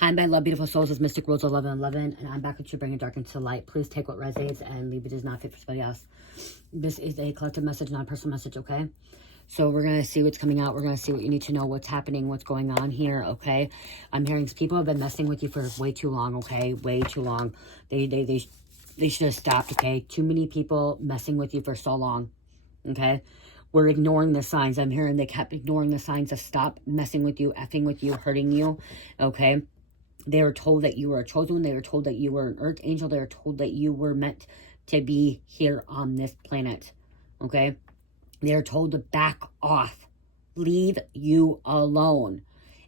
Hi, my love, beautiful souls. It's Mystic Rose 1111, and I'm back with you, bringing dark into light. Please take what resonates and leave it as not fit for somebody else. This is a collective message, not a personal message, okay? So we're going to see what's coming out. We're going to see what you need to know, what's happening, what's going on here, okay? I'm hearing people have been messing with you for way too long, okay? Way too long. They should have stopped, okay? Too many people messing with you for so long, okay? We're ignoring the signs. I'm hearing they kept ignoring the signs to stop messing with you, effing with you, hurting you, okay? They were told that you were a chosen one. They were told that you were an earth angel. They were told that you were meant to be here on this planet. Okay? They are told to back off. Leave you alone.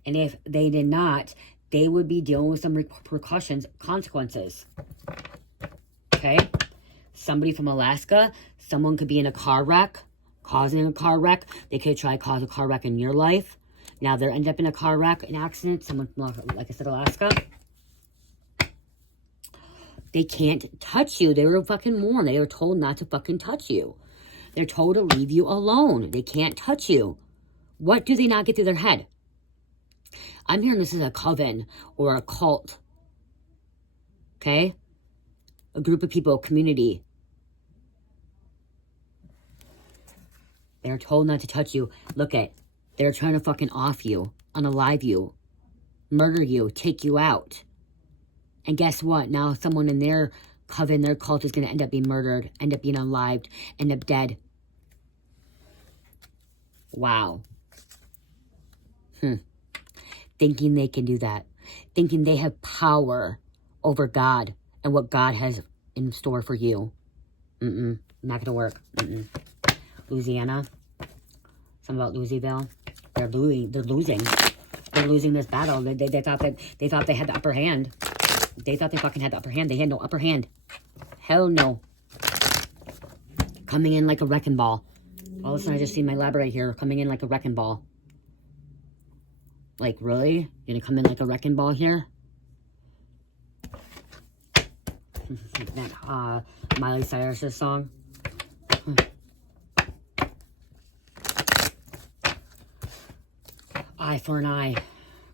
And if they did not, they would be dealing with some repercussions, consequences. Okay? Somebody from Alaska, someone could be in a car wreck, causing a car wreck. They could try to cause a car wreck in your life. Now, they're end up in a car wreck, an accident, someone from, like I said, Alaska. They can't touch you. They were fucking warned. They were told not to fucking touch you. They're told to leave you alone. They can't touch you. What do they not get through their head? I'm hearing this is a coven or a cult. Okay? A group of people, a community. They're told not to touch you. Look at, they're trying to fucking off you, unalive you, murder you, take you out. And guess what? Now someone in their coven, their cult is going to end up being murdered, end up being unalived, end up dead. Wow. Thinking they can do that. Thinking they have power over God and what God has in store for you. Not going to work. Louisiana. Something about Louisville. They're losing. They're losing this battle. They thought they had the upper hand. They thought they fucking had the upper hand. They had no upper hand. Hell no. Coming in like a wrecking ball. All of a sudden I just see my lab right here coming in like a wrecking ball. Like, really? You're gonna come in like a wrecking ball here? That Miley Cyrus' song. Eye for an eye.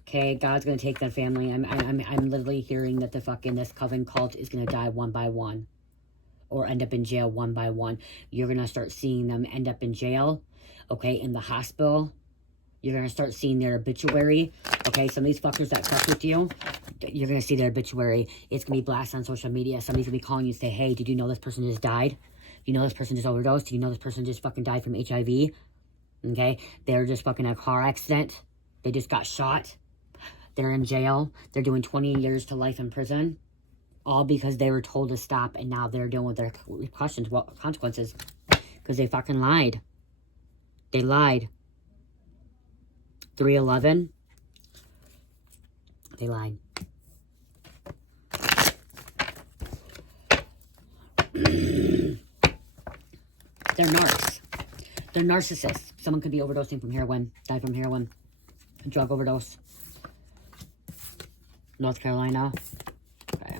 Okay, God's gonna take that family. I'm literally hearing that this coven cult is gonna die one by one, or end up in jail one by one. You're gonna start seeing them end up in jail. Okay, in the hospital. You're gonna start seeing their obituary. Okay, some of these fuckers that fuck with you, you're gonna see their obituary. It's gonna be blasted on social media. Somebody's gonna be calling you and say, "Hey, did you know this person just died? Do you know this person just overdosed? Do you know this person just fucking died from HIV?" Okay, they're just fucking in a car accident. They just got shot. They're in jail. They're doing 20 years to life in prison. All because they were told to stop, and now they're dealing with their repercussions, consequences. Because they fucking lied. They lied. 311. They lied. They're narcs. They're narcissists. Someone could be overdosing from heroin, die from heroin, drug overdose. North Carolina. Okay.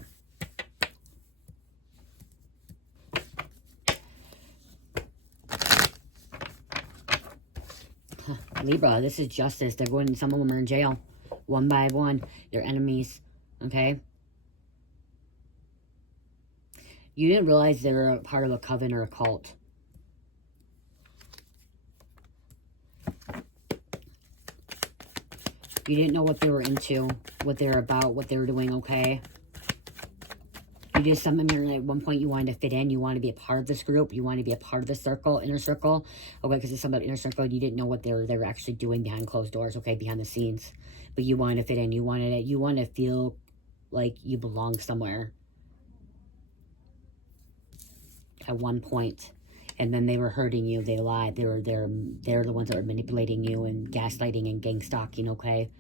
Libra, this is justice. They're going, some of them are in jail. One by one. They're enemies. Okay? You didn't realize they were a part of a coven or a cult. You didn't know what they were into, what they were about, what they were doing, okay? You did something, at one point you wanted to fit in, you wanted to be a part of this group, you wanted to be a part of the circle, inner circle, okay, because it's something about inner circle, you didn't know what they were actually doing behind closed doors, okay, behind the scenes. But you wanted to fit in, you wanted to feel like you belong somewhere. At one point. And then they were hurting you, they lied, they're the ones that were manipulating you and gaslighting and gang stalking, okay?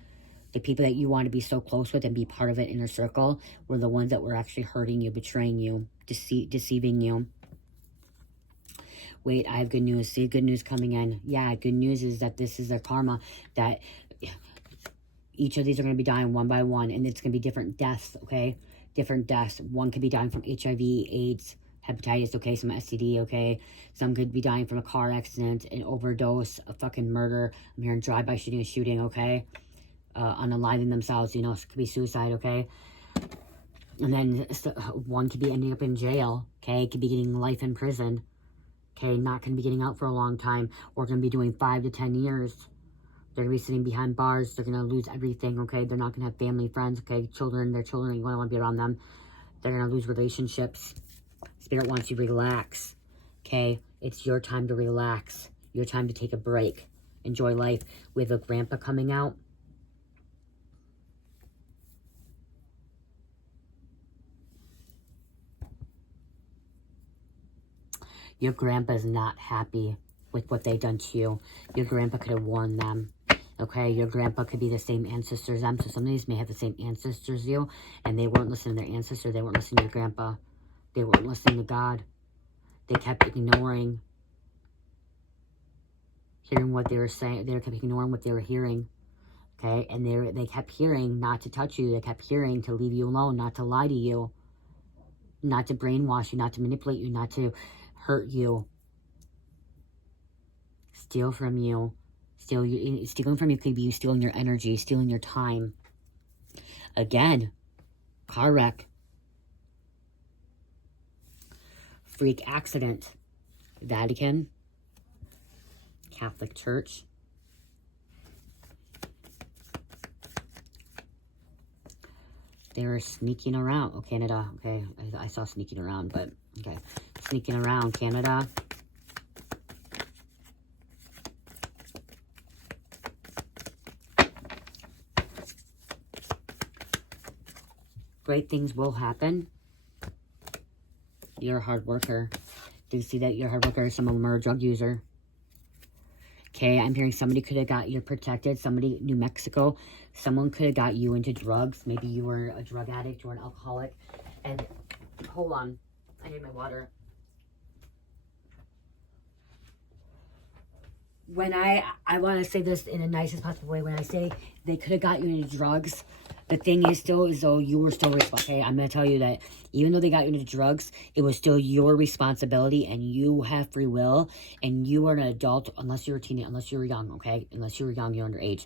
The people that you want to be so close with and be part of an inner circle were the ones that were actually hurting you, betraying you, deceiving you. Wait, I have good news. See, good news coming in. Yeah, good news is that this is their karma, that each of these are going to be dying one by one, and it's going to be different deaths, okay? Different deaths. One could be dying from HIV, AIDS, hepatitis, okay, some STD, okay? Some could be dying from a car accident, an overdose, a fucking murder. I'm hearing drive-by shooting, okay? unaliving themselves, you know, it could be suicide, okay? And then one could be ending up in jail, okay? Could be getting life in prison, okay? Not going to be getting out for a long time, or going to be doing 5 to 10 years. They're going to be sitting behind bars. They're going to lose everything, okay? They're not going to have family, friends, okay? Children, their children, you want to be around them. They're going to lose relationships. Spirit wants you to relax, okay? It's your time to relax. Your time to take a break. Enjoy life. With a grandpa coming out. Your grandpa's not happy with what they've done to you. Your grandpa could have warned them. Okay, your grandpa could be the same ancestors as them. So some of these may have the same ancestors as you. And they weren't listening to their ancestor. They weren't listening to your grandpa. They weren't listening to God. They kept ignoring. Hearing what they were saying. They kept ignoring what they were hearing. Okay, and they kept hearing not to touch you. They kept hearing to leave you alone. Not to lie to you. Not to brainwash you. Not to manipulate you. Not to hurt you. Steal from you. Stealing from you could be you stealing your energy, stealing your time. Again, car wreck. Freak accident. Vatican. Catholic Church. They were sneaking around. Oh, Canada. Okay, I saw sneaking around, but okay. Sneaking around, Canada. Great things will happen. You're a hard worker. Do you see that you're a hard worker? Some of them are a drug user. Okay, I'm hearing somebody could have got you protected. Somebody, New Mexico, someone could have got you into drugs. Maybe you were a drug addict or an alcoholic. And, hold on, I need my water. When I want to say this in the nicest possible way, when I say they could have got you into drugs, the thing is still as though you were still responsible. Okay, I'm going to tell you that even though they got you into drugs, it was still your responsibility, and you have free will, and you are an adult unless you're a teenager, unless you're young, okay? Unless you're young, you're underage,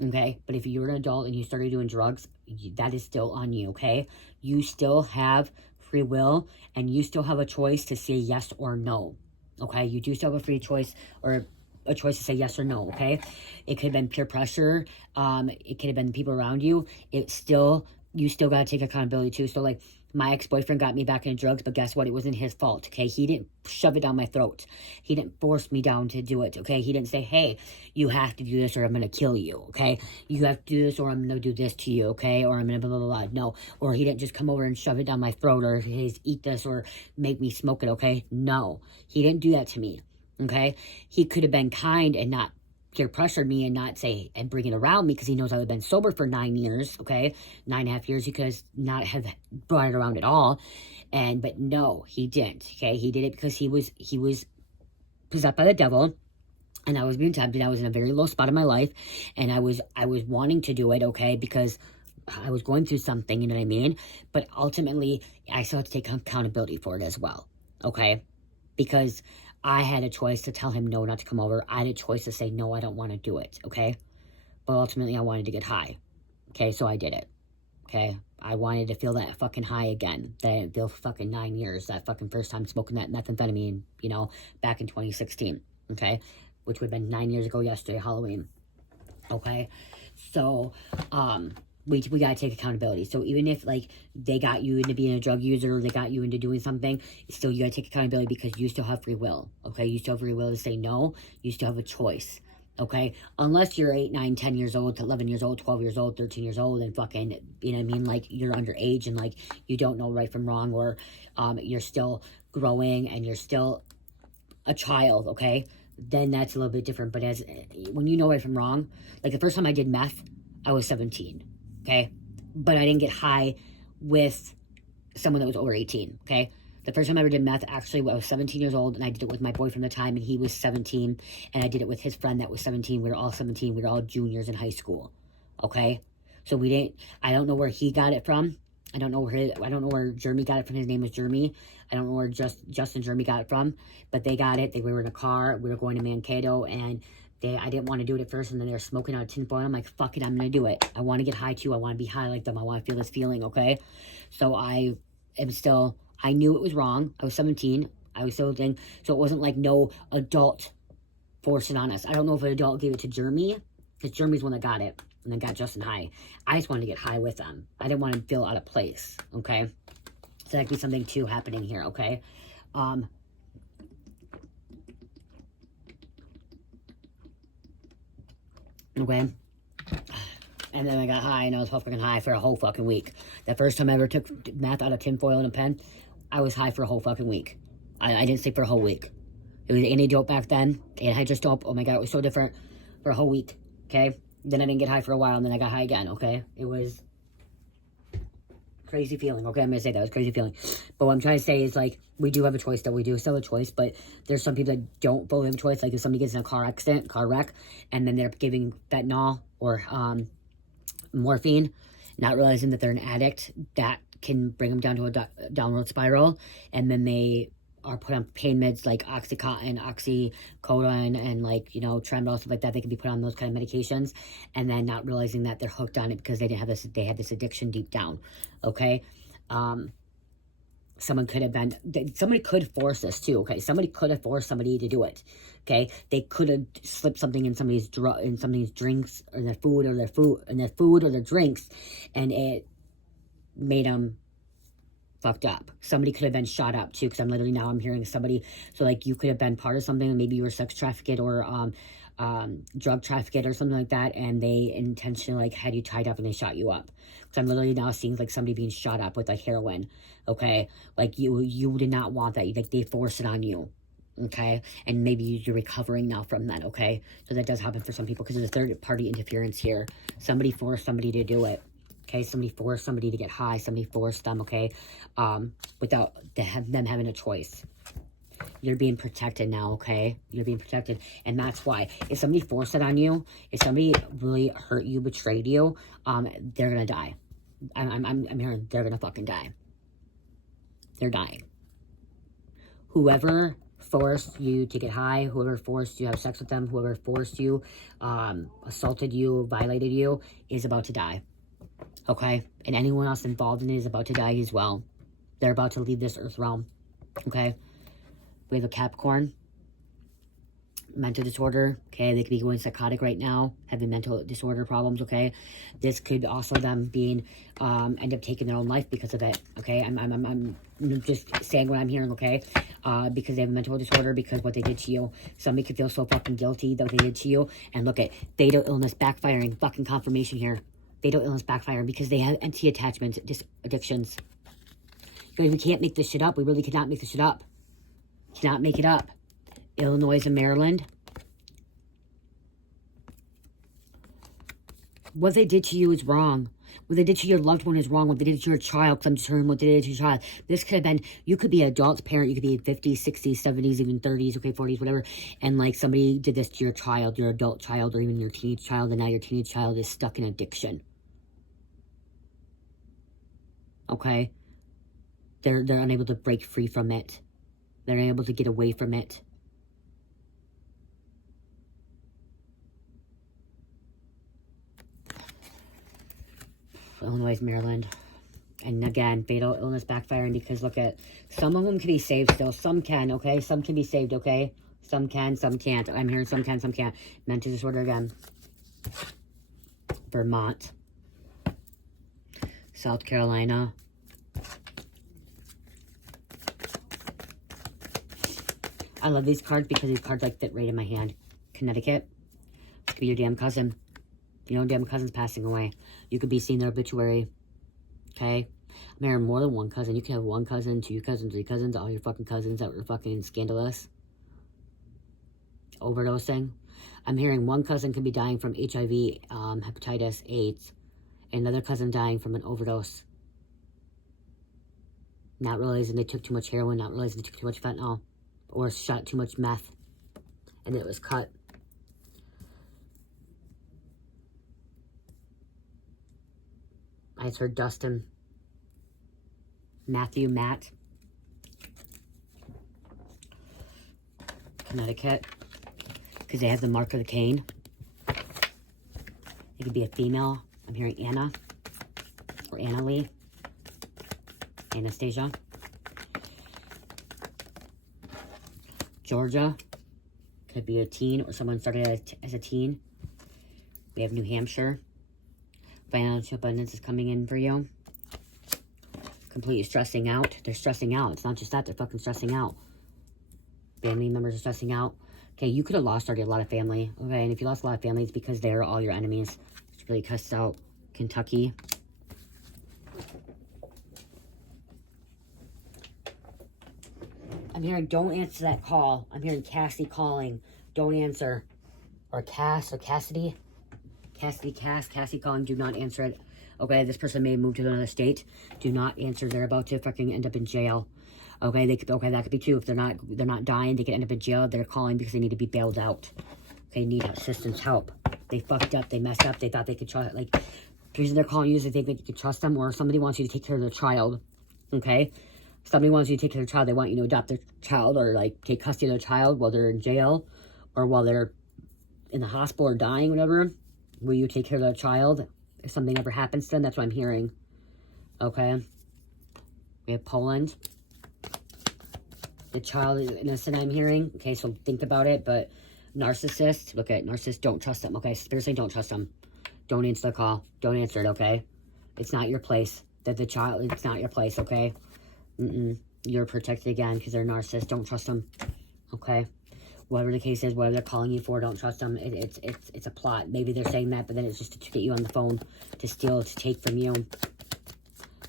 okay? But if you're an adult and you started doing drugs, that is still on you, okay? You still have free will, and you still have a choice to say yes or no, okay? You do still have a free choice, or a choice to say yes or no, okay? It could have been peer pressure. It could have been people around you. You still got to take accountability too. So, like, my ex-boyfriend got me back into drugs, but guess what? It wasn't his fault, okay? He didn't shove it down my throat. He didn't force me down to do it, okay? He didn't say, hey, you have to do this or I'm going to kill you, okay? You have to do this or I'm going to do this to you, okay? Or I'm going to blah, blah, blah. No. Or he didn't just come over and shove it down my throat, or he's eat this or make me smoke it, okay? No. He didn't do that to me. Okay, he could have been kind and not peer pressured me and not say and bring it around me, because he knows I would have been sober for 9 years. Okay, 9.5 years. He could have not have brought it around at all, but no, he didn't. Okay, he did it because he was possessed by the devil, and I was being tempted. I was in a very low spot in my life, and I was wanting to do it. Okay, because I was going through something. You know what I mean? But ultimately, I still had to take accountability for it as well. Okay, because I had a choice to tell him no, not to come over. I had a choice to say, no, I don't want to do it, okay? But ultimately, I wanted to get high, okay? So I did it, okay? I wanted to feel that fucking high again. That feel fucking 9 years, that fucking first time smoking that methamphetamine, you know, back in 2016, okay? Which would have been 9 years ago yesterday, Halloween, okay? So, we got to take accountability. So even if, like, they got you into being a drug user, or they got you into doing something, still you got to take accountability, because you still have free will, okay? You still have free will to say no. You still have a choice, okay? Unless you're 8, 9, 10 years old, 11 years old, 12 years old, 13 years old, and fucking, you know what I mean? Like, you're underage and, like, you don't know right from wrong, or you're still growing and you're still a child, okay? Then that's a little bit different. But when you know right from wrong, like the first time I did meth, I was 17. Okay, but I didn't get high with someone that was over 18, okay? The first time I ever did meth, actually, I was 17 years old, and I did it with my boyfriend at the time, and he was 17, and I did it with his friend that was 17. We were all 17. We were all juniors in high school, okay? So I don't know where he got it from. I don't know where Jeremy got it from. His name was Jeremy. I don't know where Justin Jeremy got it from, but they got it. We were in a car. We were going to Mankato, and I didn't want to do it at first, and then they're smoking out of tinfoil. I'm like, fuck it, I'm going to do it. I want to get high too. I want to be high like them. I want to feel this feeling, okay? So I knew it was wrong. I was 17. I was so thing. So it wasn't like no adult forced it on us. I don't know if an adult gave it to Jeremy, because Jeremy's the one that got it, and then got Justin high. I just wanted to get high with them. I didn't want to feel out of place, okay? So that could be something too happening here, okay? Okay. And then I got high, and I was fucking high for a whole fucking week. The first time I ever took meth out of tinfoil and a pen, I was high for a whole fucking week. I didn't sleep for a whole week. It was antidote back then, anhydrous dope. Oh my God, it was so different for a whole week, okay? Then I didn't get high for a while, and then I got high again, okay? It was crazy feeling, okay? I'm going to say that. It was crazy feeling. But what I'm trying to say is, like, we do have a choice, though. We do still have a choice, but there's some people that don't fully have a choice. Like, if somebody gets in a car wreck, and then they're giving fentanyl or morphine, not realizing that they're an addict, that can bring them down to a downward spiral, and then they are put on pain meds like Oxycontin, oxycodone, and like, you know, Tramadol, stuff like that. They can be put on those kind of medications, and then not realizing that they're hooked on it because they had this addiction deep down, okay? Somebody could force this too, okay? Somebody could have forced somebody to do it, okay? They could have slipped something in somebody's drinks, or their food, or their drinks, and it made them fucked up. Somebody could have been shot up too, because I'm hearing somebody, so like you could have been part of something, and maybe you were sex trafficked or drug trafficked or something like that, and they intentionally like had you tied up and they shot you up. So I'm literally now seeing like somebody being shot up with like heroin, okay? Like you did not want that. Like they forced it on you, okay? And maybe you're recovering now from that, okay? So that does happen for some people because there's a third party interference here. Somebody forced somebody to do it. Okay, somebody forced somebody to get high. Somebody forced them, okay, without them having a choice. You're being protected now, okay? You're being protected, and that's why. If somebody forced it on you, if somebody really hurt you, betrayed you, they're gonna die. I'm hearing they're gonna fucking die. They're dying. Whoever forced you to get high, whoever forced you to have sex with them, whoever forced you, assaulted you, violated you, is about to die. Okay? And anyone else involved in it is about to die as well. They're about to leave this earth realm. Okay? We have a Capricorn. Mental disorder. Okay? They could be going psychotic right now. Having mental disorder problems. Okay? This could also them being, end up taking their own life because of it. Okay? I'm just saying what I'm hearing. Okay? Because they have a mental disorder, because what they did to you. Somebody could feel so fucking guilty that what they did to you. And look at fatal illness backfiring. Fucking confirmation here. Fatal illness backfire because they have anti-attachment addictions. Guys, we can't make this shit up. We really cannot make this shit up. Cannot make it up. Illinois and Maryland. What they did to you is wrong. What they did to your loved one is wrong. What they did to your child, because I'm just hearing what they did to your child. This could have been, you could be an adult parent. You could be 50s, 60s, 70s, even 30s, okay, 40s, whatever. And like somebody did this to your child, your adult child, or even your teenage child. And now your teenage child is stuck in addiction. Okay? They're unable to break free from it. They're unable to get away from it. Illinois, Maryland. And again, fatal illness backfiring because look at, some of them can be saved still. Some can, okay? Some can be saved, okay? Some can, some can't. I'm hearing some can, some can't. Mental disorder again. Vermont. South Carolina. I love these cards because these cards like fit right in my hand. Connecticut. This could be your damn cousin. Your damn cousin's passing away. You could be seeing their obituary. Okay? I'm hearing more than one cousin. You can have one cousin, two cousins, three cousins, all your fucking cousins that were fucking scandalous. Overdosing. I'm hearing one cousin could be dying from HIV, hepatitis, AIDS. Another cousin dying from an overdose. Not realizing they took too much heroin, not realizing they took too much fentanyl. Or shot too much meth. And it was cut. I just heard Dustin. Matthew, Matt. Connecticut. because they have the mark of the cane. It could be a female. I'm hearing Anna or Anna Lee. Anastasia. Georgia. Could be a teen or someone started as a teen. We have New Hampshire. Financial abundance is coming in for you. Completely stressing out. They're stressing out. It's not just that. They're fucking stressing out. Family members are stressing out. Okay, you could have lost already a lot of family. Okay, and if you lost a lot of family, it's because they're all your enemies. It's really cussed out. Kentucky. I'm hearing don't answer that call. I'm hearing Cassie calling. Don't answer. Or Cass or Cassidy. Cassie calling. Do not answer it. Okay, this person may move to another state. Do not answer. They're about to fucking end up in jail. Okay, that could be true. If they're not dying, they could end up in jail. They're calling because they need to be bailed out. Okay, need assistance, help. They fucked up, they messed up, they thought they could trust, like, the reason they're calling you is they think that you can trust them, or somebody wants you to take care of their child. Okay? Somebody wants you to take care of their child. They want you to adopt their child, or like take custody of their child while they're in jail, or while they're in the hospital or dying, whatever. Will you take care of their child if something ever happens to them? That's what I'm hearing. Okay? We have Poland. The child is innocent, I'm hearing. Okay, so think about it. But narcissist, look at narcissist, don't trust them. Okay, seriously, don't trust them. Don't answer the call. Don't answer it, okay? It's not your place. That the child, it's not your place, okay? You're protected again because they're narcissists. Don't trust them, okay? Whatever the case is, whatever they're calling you for, don't trust them. It's a plot. Maybe they're saying that, but then it's just to get you on the phone, to steal, to take from you.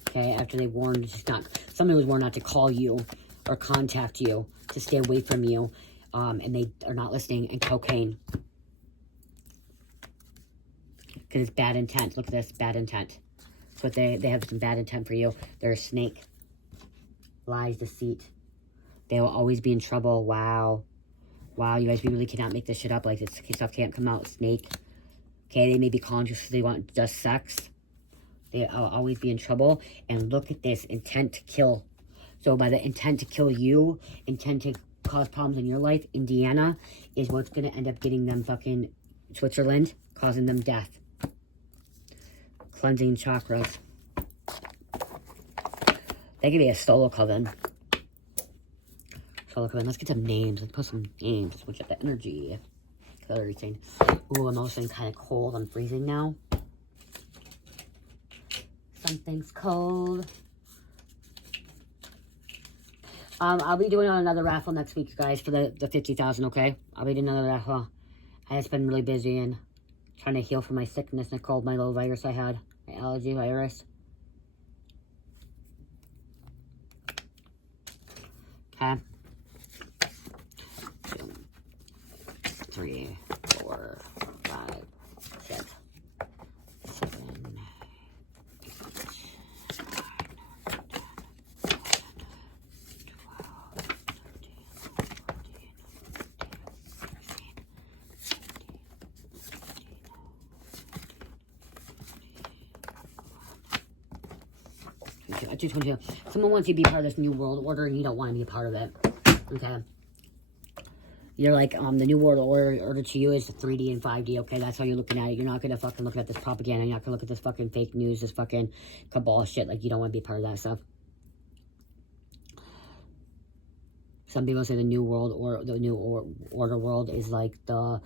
Okay, after they warned, just not, somebody was warned not to call you or contact you, to stay away from you, and they are not listening. And cocaine, because it's bad intent. Look at this, bad intent. That's what they have, some bad intent for you. They're a snake. Lies, deceit. They will always be in trouble. Wow, you guys, we really cannot make this shit up. Like, this stuff can't come out. Snake. Okay, they may be calling just because they want just sex. They'll always be in trouble. And look at this, intent to kill. So by the intent to kill you, intent to cause problems in your life, Indiana is what's going to end up getting them fucking Switzerland, causing them death. Cleansing chakras. That could be a solo coven. Solo coven. Let's get some names. Let's put some names. Switch up the energy. Everything. Ooh, I'm also kind of cold. I'm freezing now. Something's cold. I'll be doing another raffle next week, guys, for the 50,000, okay? I'll be doing another raffle. I just been really busy and trying to heal from my sickness and cold, my little virus I had. My allergy virus. Okay. 2, 3, 4, 5, 6, 7, 8, 9, 10, 12, 13, 14, 15, 22. Someone wants you to be part of this new world order and you don't want to be a part of it. Okay. You're like, the new world order to you is 3D and 5D, okay? That's how you're looking at it. You're not going to fucking look at this propaganda. You're not going to look at this fucking fake news, this fucking cabal shit. Like, you don't want to be part of that stuff. Some people say the new world or the new order world is like the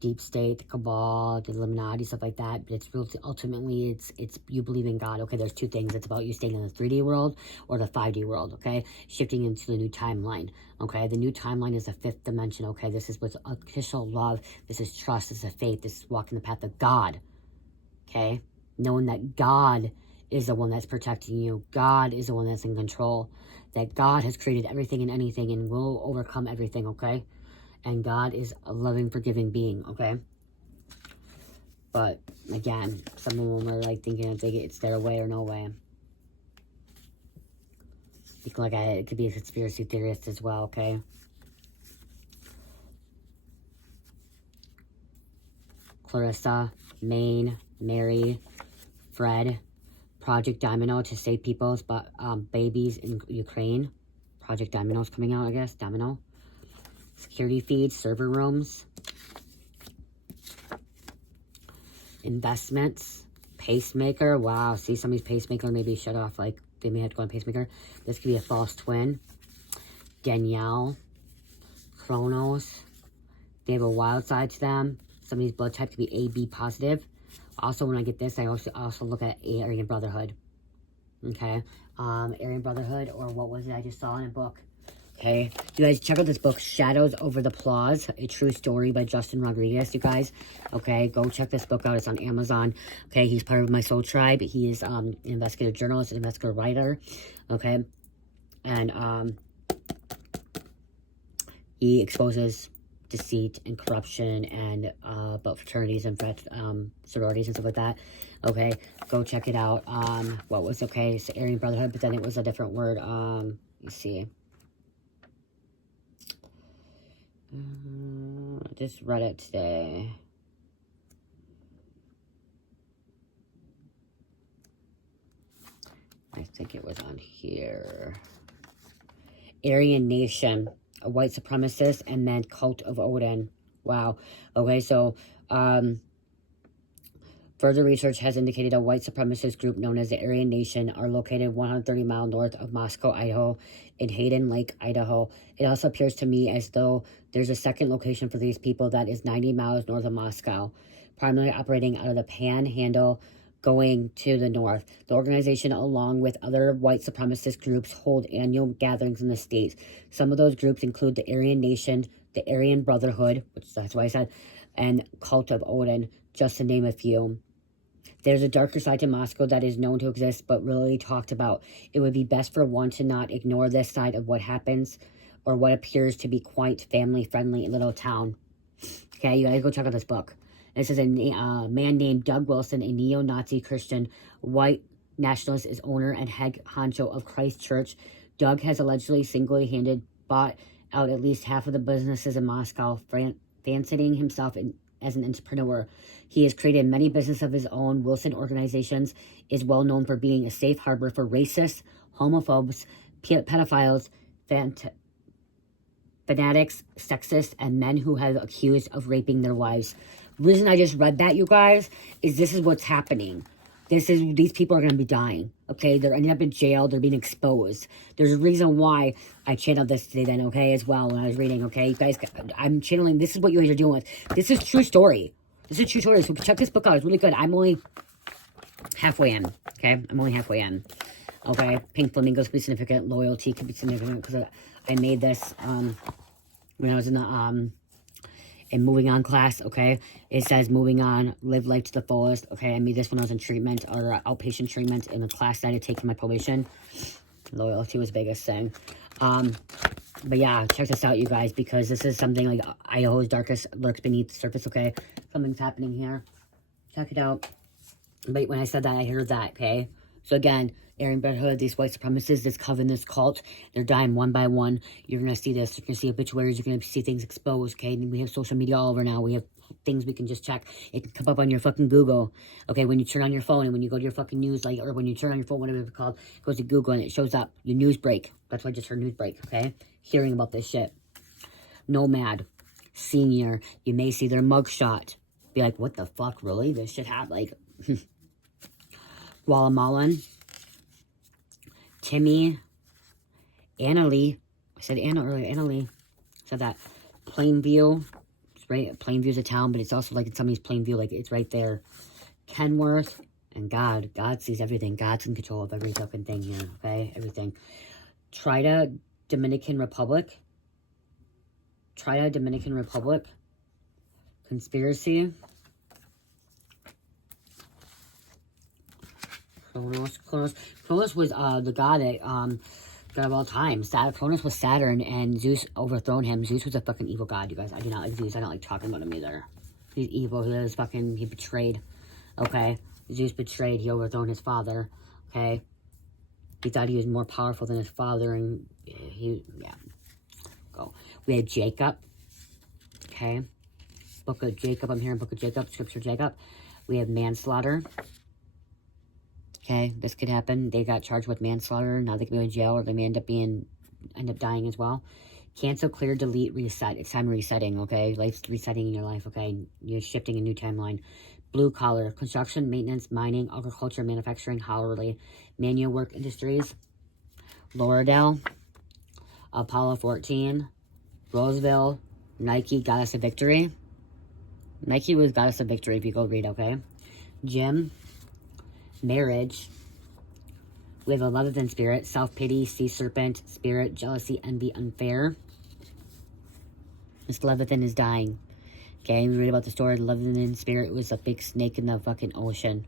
deep state, the cabal, the Illuminati, stuff like that. But it's real, ultimately, it's you believe in God. Okay, there's two things. It's about you staying in the 3D world or the 5D world. Okay, shifting into the new timeline. Okay, the new timeline is the 5th dimension. Okay, this is what's official love. This is trust. This is faith. This is walking the path of God. Okay, knowing that God is the one that's protecting you. God is the one that's in control. That God has created everything and anything and will overcome everything. Okay. And God is a loving, forgiving being, okay? But, again, some of them are, like, thinking it's their way or no way. It could be a conspiracy theorist as well, okay? Clarissa, Maine, Mary, Fred, Project Domino to save people's babies in Ukraine. Project Domino's coming out, I guess. Domino. Security feeds, server rooms. investments, pacemaker. Wow, see, somebody's pacemaker maybe shut off, like they may have to go on pacemaker. This could be a false twin. Danielle, Chronos. They have a wild side to them. Somebody's blood type could be AB positive. Also, when I get this, I also look at Aryan Brotherhood. Okay, Aryan Brotherhood, or what was it I just saw in a book? Okay, you guys, check out this book, Shadows Over the Plaza, a true story by Justin Rodriguez, you guys. Okay, go check this book out. It's on Amazon. Okay, he's part of my soul tribe. He is an investigative journalist, an investigative writer. Okay, and he exposes deceit and corruption and about fraternities and sororities and stuff like that. Okay, go check it out. What was, okay, it's Aryan Brotherhood, but then it was a different word. You see. I just read it today. I think it was on here. Aryan Nation, a white supremacist, and then Cult of Odin. Wow. Okay, so further research has indicated a white supremacist group known as the Aryan Nation are located 130 miles north of Moscow, Idaho, in Hayden Lake, Idaho. It also appears to me as though there's a second location for these people that is 90 miles north of Moscow, primarily operating out of the Panhandle going to the north. The organization, along with other white supremacist groups, hold annual gatherings in the States. Some of those groups include the Aryan Nation, the Aryan Brotherhood, which that's why I said, and Cult of Odin, just to name a few. There's a darker side to Moscow that is known to exist, but rarely talked about. It would be best for one to not ignore this side of what happens, or what appears to be quite family-friendly little town. Okay, you guys go check out this book. This is a man named Doug Wilson, a neo-Nazi Christian white nationalist, is owner and head honcho of Christ Church. Doug has allegedly single-handed bought out at least half of the businesses in Moscow, fancying himself as an entrepreneur. He has created many businesses of his own. Wilson Organizations is well known for being a safe harbor for racists, homophobes, pedophiles, fanatics, sexists, and men who have accused of raping their wives. The reason I just read that, you guys, is this is what's happening. These people are going to be dying, okay? They're ending up in jail. They're being exposed. There's a reason why I channeled this today then, okay, as well, when I was reading, okay? You guys, I'm channeling, this is what you guys are dealing with. This is true story. This is true story, so check this book out. It's really good. I'm only halfway in, okay? I'm only halfway in, okay? Pink flamingos could be significant. Loyalty could be significant, because I made this when I was in the moving on class, okay? It says moving on, live life to the fullest, okay? I made this when I was in treatment, or outpatient treatment, in a class that I had taken my probation. Loyalty was the biggest thing. But yeah, check this out, you guys, because this is something like Idaho's darkest lurks beneath the surface, okay? Something's happening here. Check it out. But when I said that, I heard that, okay? So again, Aryan Brotherhood, these white supremacists, this coven, this cult, they're dying one by one. You're going to see this. You're going to see obituaries. You're going to see things exposed, okay? And we have social media all over now. We have things we can just check. It can come up on your fucking Google, okay? When you turn on your phone and when you go to your fucking news, like, or when you turn on your phone, whatever it's called, it goes to Google and it shows up. Your news break. That's why I just heard news break, okay? Hearing about this shit. Nomad. Senior. You may see their mugshot. Be like, what the fuck, really? This shit happened, like... Guatemalan. Timmy, Annalie, I said Anna earlier, Annalie, said that. Plainview, it's right, Plainview's a town, but it's also like in somebody's Plainview, like it's right there. Kenworth, and God sees everything. God's in control of every fucking thing here, okay, everything. Trinidad, Dominican Republic, conspiracy. Kronos was the god that god of all time. Kronos was Saturn, and Zeus overthrown him. Zeus was a fucking evil god, you guys. I do not like Zeus. I don't like talking about him either. He's evil. He betrayed. Okay, Zeus betrayed. He overthrown his father. Okay, he thought he was more powerful than his father, and go. We had Jacob. Okay, Book of Jacob. I'm here in Book of Jacob. Scripture Jacob. We have manslaughter. Okay, this could happen. They got charged with manslaughter. Now they can go in jail, or they may end up dying as well. Cancel, clear, delete, reset. It's time resetting, okay? Life's resetting in your life, okay? You're shifting a new timeline. blue collar, construction, maintenance, mining, agriculture, manufacturing, hourly, manual work industries, Lauderdale, Apollo 14, Roseville, Nike, Goddess of Victory. Nike was Goddess of Victory if you go read, okay? Gym, marriage. We have a Leviathan spirit, self-pity, sea serpent, spirit, jealousy, envy, unfair. This Leviathan is dying. Okay, we read about the story. The Leviathan spirit was a big snake in the fucking ocean.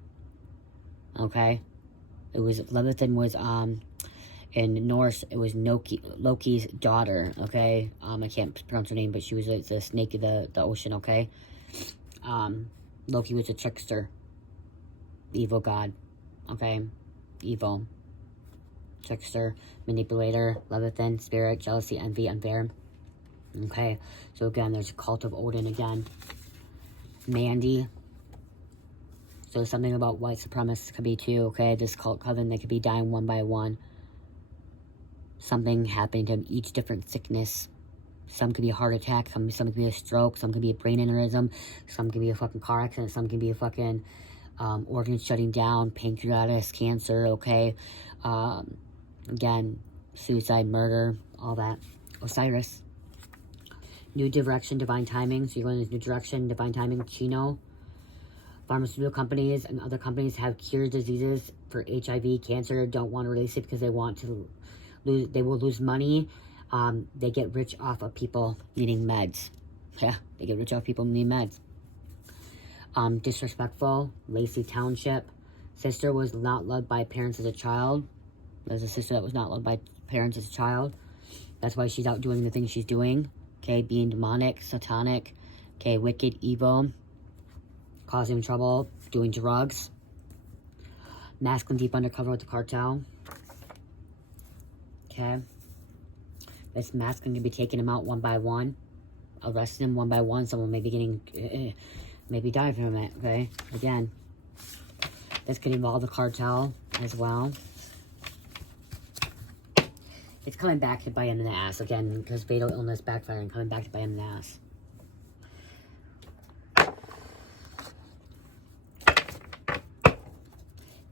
Okay? Leviathan was, in Norse, it was Loki's daughter, okay? I can't pronounce her name, but she was the snake of the ocean, okay? Loki was a trickster. Evil god, okay? Evil. Trickster, manipulator, Leviathan, spirit, jealousy, envy, unfair. Okay, so again, there's a cult of Odin again. Mandy. So something about white supremacists could be too, okay? This cult coven, they could be dying one by one. Something happening to them, each different sickness. Some could be a heart attack, some could be a stroke, some could be a brain aneurysm, some could be a fucking car accident, some could be a fucking organs shutting down, pancreatitis, cancer, okay? Again, suicide, murder, all that. Osiris. New direction, divine timing. So you're going in this new direction, divine timing. Chino. Pharmaceutical companies and other companies have cured diseases for HIV, cancer, don't want to release it because they want to lose, they will lose money. They get rich off of people needing meds. Yeah, they get rich off people needing meds. Disrespectful. Lacey Township. Sister was not loved by parents as a child. There's a sister that was not loved by parents as a child. That's why she's out doing the things she's doing. Okay, being demonic, satanic. Okay, wicked, evil. Causing trouble, doing drugs. Masculine deep undercover with the cartel. Okay. This masculine can be taking them out one by one. Arresting them one by one. Someone may be getting, maybe die from it, okay? Again, this could involve the cartel as well. It's coming back to bite him in the ass again because fatal illness backfiring, coming back to bite him in the ass.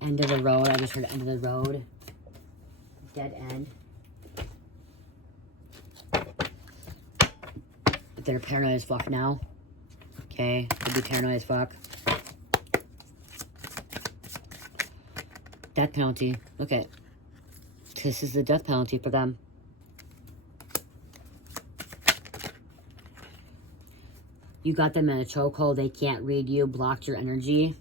End of the road. I just heard end of the road. Dead end. They're paranoid as fuck now. Okay, they'll be paranoid as fuck. Death penalty. Look at. This is the death penalty for them. You got them in a chokehold. They can't read you. Blocked your energy.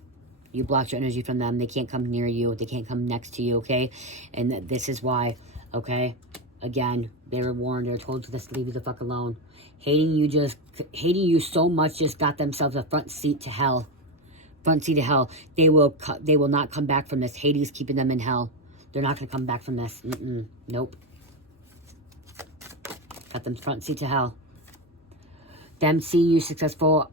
You blocked your energy from them. They can't come near you. They can't come next to you, okay? And this is why, okay? Again, they were warned. They were told to just leave you the fuck alone. Hating you so much just got themselves a front seat to hell. Front seat to hell. They will not come back from this. Hades keeping them in hell. They're not going to come back from this. Nope. Got them front seat to hell. Them seeing you successful,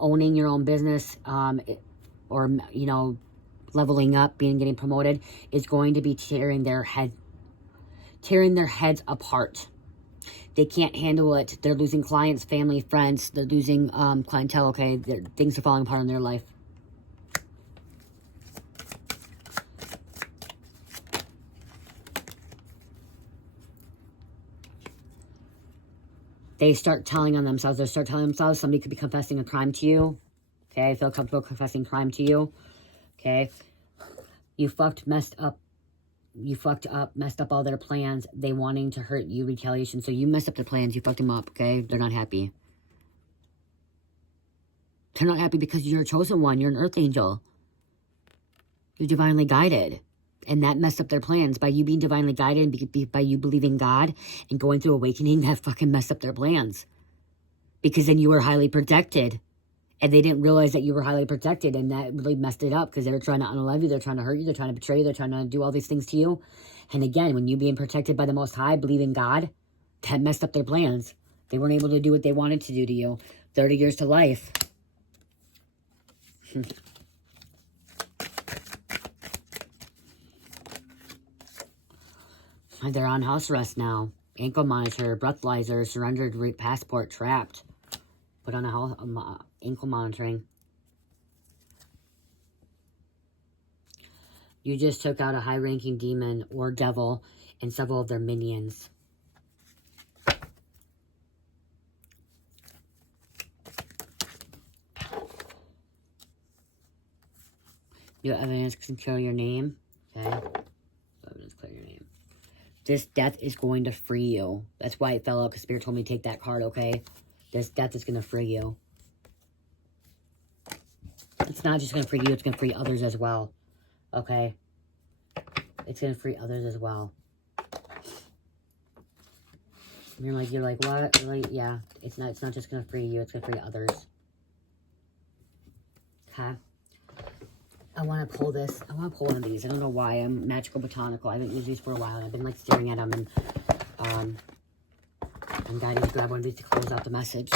owning your own business, or, you know, leveling up, getting promoted, is going to be tearing their heads apart. They can't handle it. They're losing clients, family, friends. They're losing clientele, okay? Things are falling apart in their life. They start telling on themselves. They start telling themselves somebody could be confessing a crime to you. Okay, feel comfortable confessing crime to you. Okay, you messed up, messed up all their plans. They wanting to hurt you, retaliation. So you messed up their plans. You fucked them up. Okay, they're not happy. They're not happy because you're a chosen one. You're an earth angel. You're divinely guided. And that messed up their plans. By you being divinely guided and by you believing God and going through awakening, that fucking messed up their plans. Because then you were highly protected. And they didn't realize that you were highly protected. And that really messed it up because they were trying to unalive you. They're trying to hurt you. They're trying to betray you. They're trying to do all these things to you. And again, when you being protected by the Most High, believing God, that messed up their plans. They weren't able to do what they wanted to do to you. 30 years to life. They're on house arrest now. Ankle monitor, breathalyzer, surrendered passport, trapped. Put on a ankle monitoring. You just took out a high-ranking demon or devil and several of their minions. New evidence can clear your name. Okay. Evidence clear your name. This death is going to free you. That's why it fell out, because Spirit told me to take that card, okay? This death is going to free you. It's not just going to free you, it's going to free others as well. Okay? It's going to free others as well. You're like, what? Really? Yeah. It's not just going to free you, it's going to free others. Okay? I want to pull this. I want to pull one of these. I don't know why. I'm magical botanical. I haven't used these for a while. I've been like staring at them, and I'm guided to grab one of these to close out the message.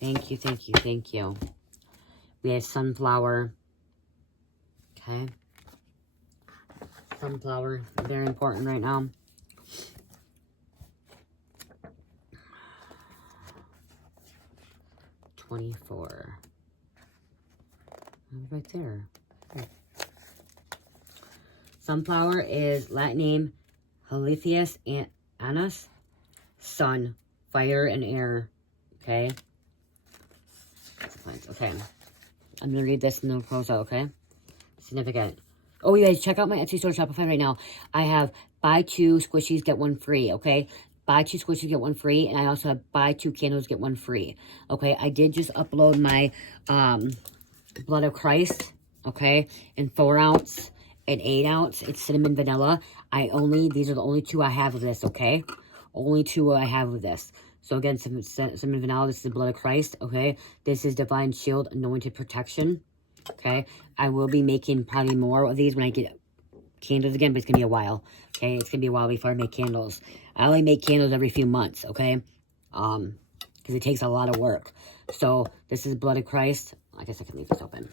Thank you, thank you, thank you. We have sunflower. Okay. Sunflower, very important right now. $24. Right there. Okay. Sunflower is Latin name Helitheus Anus. Sun, fire, and air. Okay. Okay. I'm going to read this and then close out, okay? Significant. Oh, you guys, check out my Etsy store Shopify right now. I have buy 2 squishies, get 1 free, okay? Buy 2 squishies, get 1 free. And I also have buy 2 candles, get 1 free. Okay, I did just upload my Blood of Christ, okay? In 4 ounce and 8 ounce. It's cinnamon vanilla. These are the only 2 I have of this, okay? Only 2 I have of this. So again, cinnamon vanilla, this is the Blood of Christ, okay? This is Divine Shield, Anointed Protection, okay? I will be making probably more of these when I get candles again, but it's going to be a while, okay? It's going to be a while before I make candles. I only make candles every few months, okay? Because it takes a lot of work. So this is Blood of Christ. I guess I can leave this open.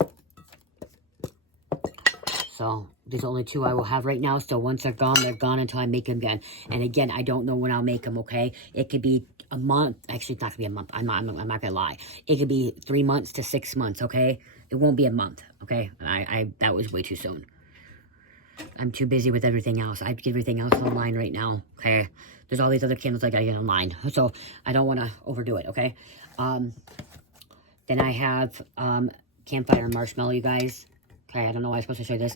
So there's only 2 I will have right now. So once they're gone until I make them again. And again, I don't know when I'll make them, okay? It could be a month. Actually, it's not going to be a month. I'm not going to lie. It could be 3 months to 6 months, okay? It won't be a month, okay? That was way too soon. I'm too busy with everything else. I have to get everything else online right now, okay? There's all these other candles I got to get online. So I don't want to overdo it, okay? Then I have Campfire Marshmallow, you guys. Okay, I don't know why I'm supposed to show you this.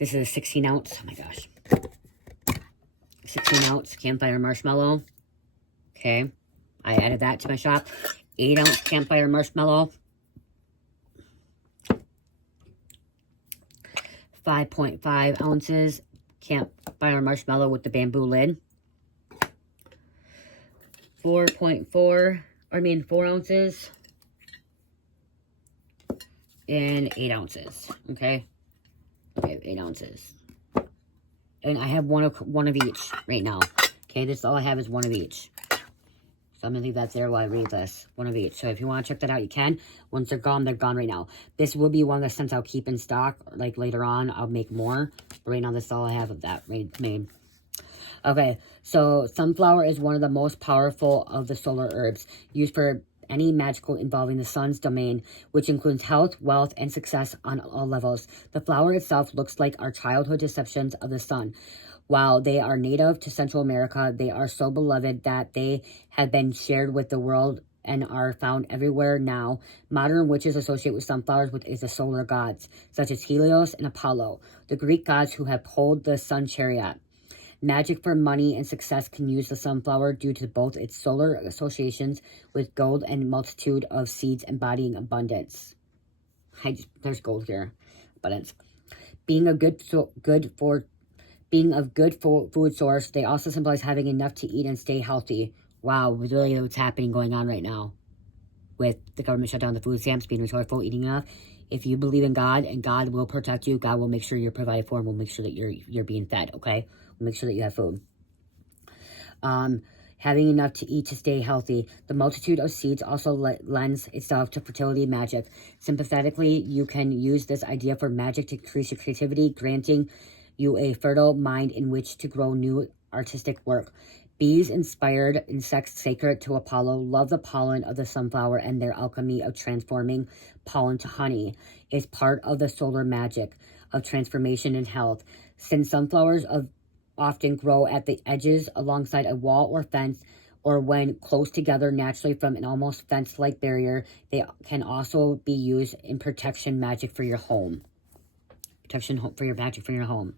This is a 16 ounce. Oh my gosh. 16 ounce Campfire Marshmallow. Okay. I added that to my shop. 8 ounce Campfire Marshmallow. 5.5 ounces Campfire Marshmallow with the bamboo lid. 4 ounces. And 8 ounces, okay? Okay, 8 ounces. And I have one of each right now. Okay, this all I have is one of each. So I'm gonna leave that there while I read this. One of each. So if you want to check that out, you can. Once they're gone right now. This will be one of the scents I'll keep in stock. Like later on, I'll make more. But right now, this is all I have of that made. Okay, so sunflower is one of the most powerful of the solar herbs, used for any magical involving the sun's domain, which includes health, wealth, and success on all levels. The flower itself looks like our childhood deceptions of the sun. While they are native to Central America, they are so beloved that they have been shared with the world and are found everywhere now. Modern witches associate with sunflowers with the solar gods, such as Helios and Apollo, the Greek gods who have pulled the sun chariot. Magic for money and success can use the sunflower due to both its solar associations with gold and multitude of seeds embodying abundance. There's gold here. Abundance. Being a good food source, they also symbolize having enough to eat and stay healthy. Wow, really what's happening going on right now with the government shutdown, the food stamps, being resourceful, eating enough. If you believe in God, and God will protect you, God will make sure you're provided for, and will make sure that you're being fed, okay? We'll make sure that you have food. Having enough to eat to stay healthy. The multitude of seeds also lends itself to fertility magic. Sympathetically, you can use this idea for magic to increase your creativity, granting you a fertile mind in which to grow new artistic work. Bees, inspired insects sacred to Apollo, love the pollen of the sunflower, and their alchemy of transforming pollen to honey is part of the solar magic of transformation and health. Since sunflowers often grow at the edges alongside a wall or fence, or when close together naturally from an almost fence-like barrier, they can also be used in protection magic for your home. Magic for your home.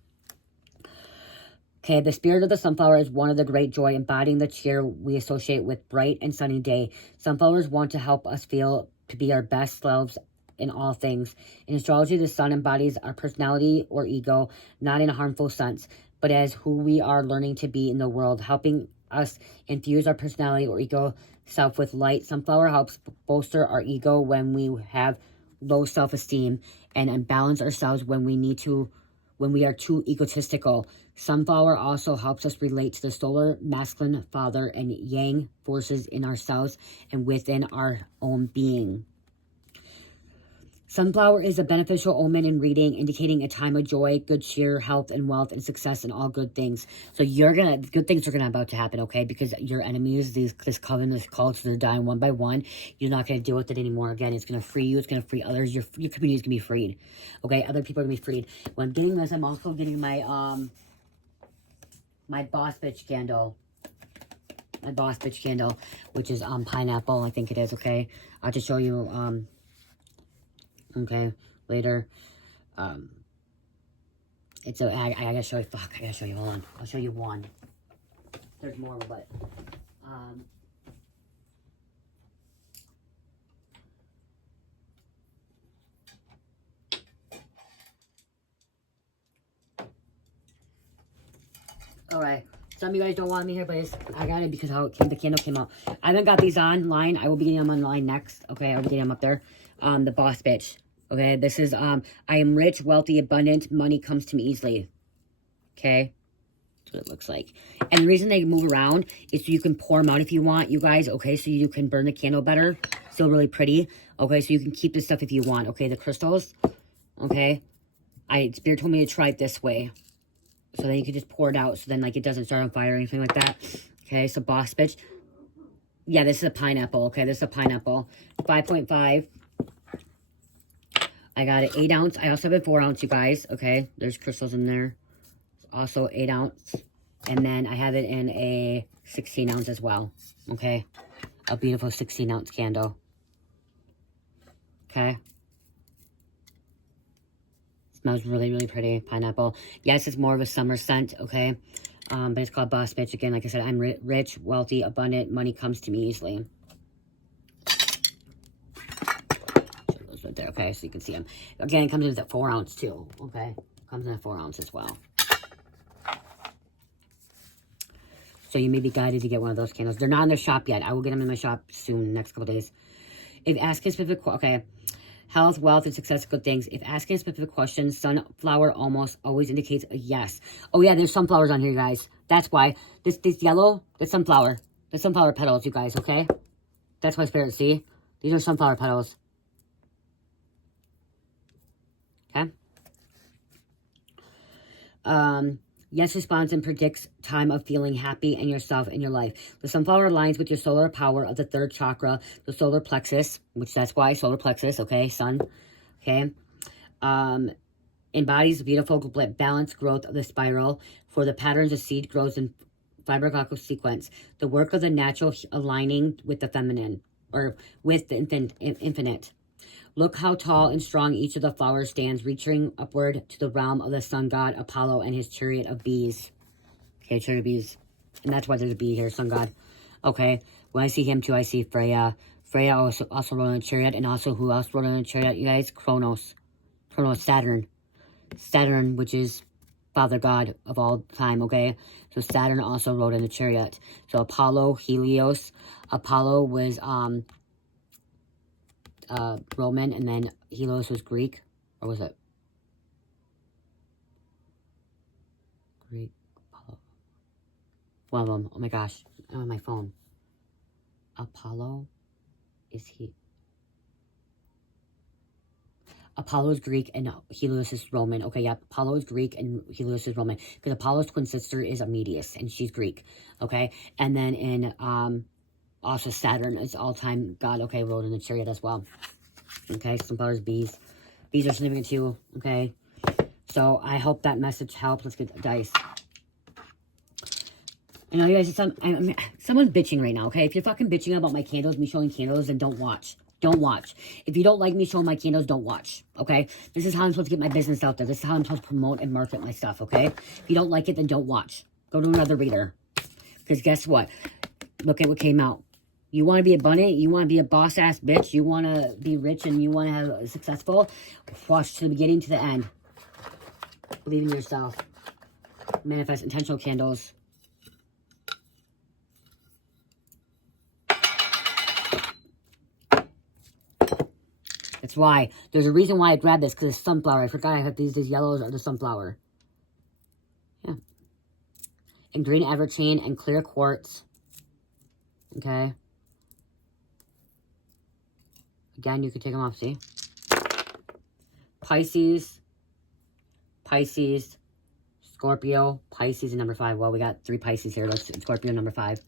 Okay, the spirit of the sunflower is one of the great joy, embodying the cheer we associate with bright and sunny day. Sunflowers want to help us feel to be our best selves in all things. In astrology, the sun embodies our personality or ego, not in a harmful sense, but as who we are learning to be in the world, helping us infuse our personality or ego self with light. Sunflower helps bolster our ego when we have low self-esteem, and unbalance ourselves when we are too egotistical. Sunflower also helps us relate to the solar masculine father and yang forces in ourselves and within our own being. Sunflower is a beneficial omen in reading, indicating a time of joy, good cheer, health, and wealth, and success in all good things. So good things are about to happen, okay? Because your enemies, this coven, this cult, they're dying one by one. You're not going to deal with it anymore. Again, it's going to free you. It's going to free others. Your community is going to be freed, okay? Other people are going to be freed. When I'm getting this, I'm also getting my, my boss bitch candle. My boss bitch candle, which is, pineapple, I think it is, okay? I'll just show you, okay, later. It's a, I gotta show you, I gotta show you, hold on. I'll show you one. There's more, but, alright. Some of you guys don't want me here, but I got it because the candle came out. I haven't got these online. I will be getting them online next. Okay, I will be getting them up there. The boss bitch. Okay, this is, I am rich, wealthy, abundant. Money comes to me easily. Okay, that's what it looks like. And the reason they move around is so you can pour them out if you want, you guys. Okay, so you can burn the candle better. Still really pretty. Okay, so you can keep this stuff if you want. Okay, the crystals. Okay, Spirit told me to try it this way. So then you can just pour it out so then, like, it doesn't start on fire or anything like that. Okay, so boss bitch. Yeah, this is a pineapple. Okay, this is a pineapple. 5.5. I got an 8 ounce. I also have a 4 ounce, you guys. Okay, there's crystals in there. Also 8 ounce. And then I have it in a 16 ounce as well. Okay, a beautiful 16 ounce candle. Okay. Smells really, really pretty. Pineapple. Yes, it's more of a summer scent, okay? But it's called Boss Bitch. Again, like I said, I'm rich, wealthy, abundant. Money comes to me easily. Show those right there, okay? So you can see them. Again, it comes in a 4 ounce too, okay? Comes in a 4 ounce as well. So you may be guided to get one of those candles. They're not in their shop yet. I will get them in my shop soon, next couple days. If asking specific, okay. Health, wealth, and success, good things. If asking a specific question, sunflower almost always indicates a yes. Oh yeah, there's sunflowers on here, you guys. That's why. This yellow, that's sunflower. The sunflower petals, you guys, okay? That's why Spirit, see? These are sunflower petals. Okay? Yes responds and predicts time of feeling happy in yourself and your life. The sunflower aligns with your solar power of the 3rd chakra, the solar plexus, which that's why solar plexus, okay, sun, okay. Embodies the beautiful balanced growth of the spiral for the patterns of seed grows in fibroglycal sequence. The work of the natural aligning with the feminine, or with the infinite. Look how tall and strong each of the flowers stands, reaching upward to the realm of the sun god Apollo and his chariot of bees. Okay, chariot of bees. And that's why there's a bee here, sun god. Okay, when I see him too, I see Freya. Freya also rode on a chariot, and also who else rode on a chariot, you guys? Kronos, Saturn. Saturn, which is father god of all time, okay? So Saturn also rode in a chariot. So Apollo, Helios. Apollo was, Roman, and then Helios was Greek. Or was it? Greek. Apollo. One of them. Oh my gosh. I'm on my phone. Apollo. Is he? Apollo is Greek and Helios is Roman. Okay, yeah. Apollo is Greek and Helios is Roman. Because Apollo's twin sister is Medes and she's Greek. Okay. And then in also Saturn is all-time god. Okay, rode in the chariot as well. Okay, sunflowers, bees. Bees are significant too. Okay. So I hope that message helped. Let's get the dice. I know you guys, someone's bitching right now, okay? If you're fucking bitching about my candles, me showing candles, then don't watch. Don't watch. If you don't like me showing my candles, don't watch, okay? This is how I'm supposed to get my business out there. This is how I'm supposed to promote and market my stuff, okay? If you don't like it, then don't watch. Go to another reader. Because guess what? Look at what came out. You want to be abundant? You want to be a boss-ass bitch? You want to be rich and you want to have successful? Watch to the beginning to the end. Believe in yourself. Manifest intentional candles. That's why. There's a reason why I grabbed this, because it's sunflower. I forgot I had these yellows are the sunflower. Yeah. And green everchain and clear quartz. Okay. Again, you can take them off, see? Pisces. Pisces. Scorpio. Pisces and number 5. Well, we got 3 Pisces here. Let's Scorpio number 5.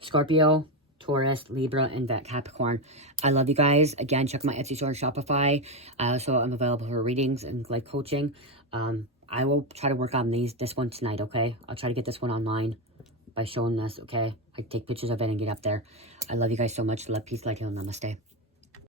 Scorpio. Taurus, Libra, and that Capricorn. I love you guys. Again, check my Etsy store and Shopify. Also, I'm available for readings and life coaching. I will try to work on this one tonight, okay? I'll try to get this one online by showing this, okay? I take pictures of it and get up there. I love you guys so much. Love, peace, light, heal, namaste.